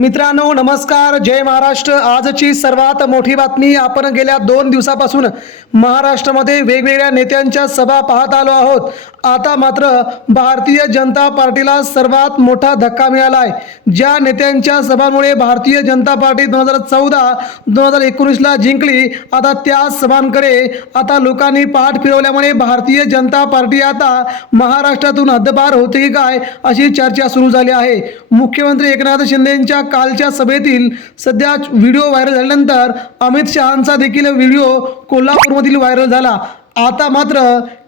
मित्रांनो नमस्कार. जय महाराष्ट्र. आजची सर्वात मोठी बातमी आपण गेल्या दोन दिवसापासून महाराष्ट्रामध्ये वेगवेगळ्या नेत्यांच्या सभा पाहत आलो आहोत. आता मात्र भारतीय जनता पार्टीला सर्वात मोठा धक्का मिळाला आहे ज्या नेत्यांच्या सभांमुळे भारतीय जनता पार्टी दोन हजार चौदा दोन हजार एकोणीसला जिंकली आता त्या सभांकडे आता लोकांनी पाठ फिरवल्यामुळे भारतीय जनता पार्टी आता महाराष्ट्रातून हद्दपार होते की काय अशी चर्चा सुरू झाली आहे. मुख्यमंत्री एकनाथ शिंदेंच्या कालच्या सभेतील सध्या व्हिडिओ व्हायरल झाल्यानंतर अमित शहांचा देखील व्हिडिओ कोल्हापूरमधील व्हायरल झाला. आता मात्र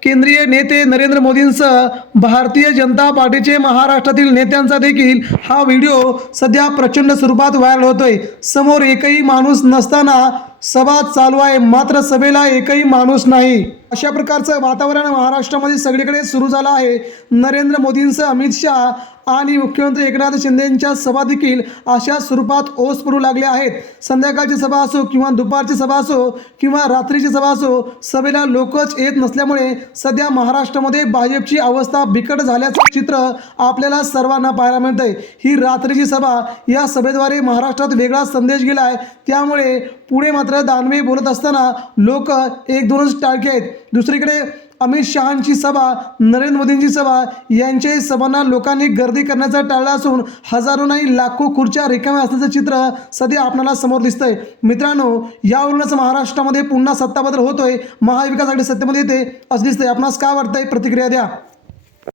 केंद्रीय नेते नरेंद्र मोदींसह भारतीय जनता पार्टीचे महाराष्ट्रातील नेत्यांचा देखील हा व्हिडिओ सध्या प्रचंड स्वरूपात व्हायरल होतोय. समोर एकही माणूस नसताना सभा चालू आहे. मात्र सभेला एकही माणूस नाही. अशा प्रकारचं वातावरण महाराष्ट्रामध्ये सगळीकडे सुरू झालं आहे. नरेंद्र मोदींसह अमित शहा आणि मुख्यमंत्री एकनाथ शिंदेंच्या सभा देखील अशा स्वरूपात ओस पडू लागल्या आहेत. संध्याकाळची सभा असो किंवा दुपारची सभा असो किंवा रात्रीची सभा असो सभेला लोकच येत नसल्यामुळे सध्या महाराष्ट्रामध्ये भाजपची अवस्था बिकट झाल्याचं चित्र आपल्याला सर्वांना पाहायला मिळतंय. ही रात्रीची सभा या सभेद्वारे महाराष्ट्रात वेगळा संदेश गेला आहे त्यामुळे पुढे मात्र दानवे बोलत असताना लोक एक दोनच टाळके आहेत. दुसरीकडे अमित शहांची सभा नरेंद्र मोदींची सभा यांच्याही सभांना लोकांनी गर्दी करण्याचा टाळला असून हजारो नाही लाखो खुर्च्या रिकाम्या असल्याचं चित्र सध्या आपल्याला समोर दिसतंय. मित्रांनो यावरूनच महाराष्ट्रामध्ये पुन्हा सत्ताबदल होतोय महाविकास आघाडी सत्तेमध्ये येते असं दिसतंय. आपणास काय वाटतंय? प्रतिक्रिया द्या.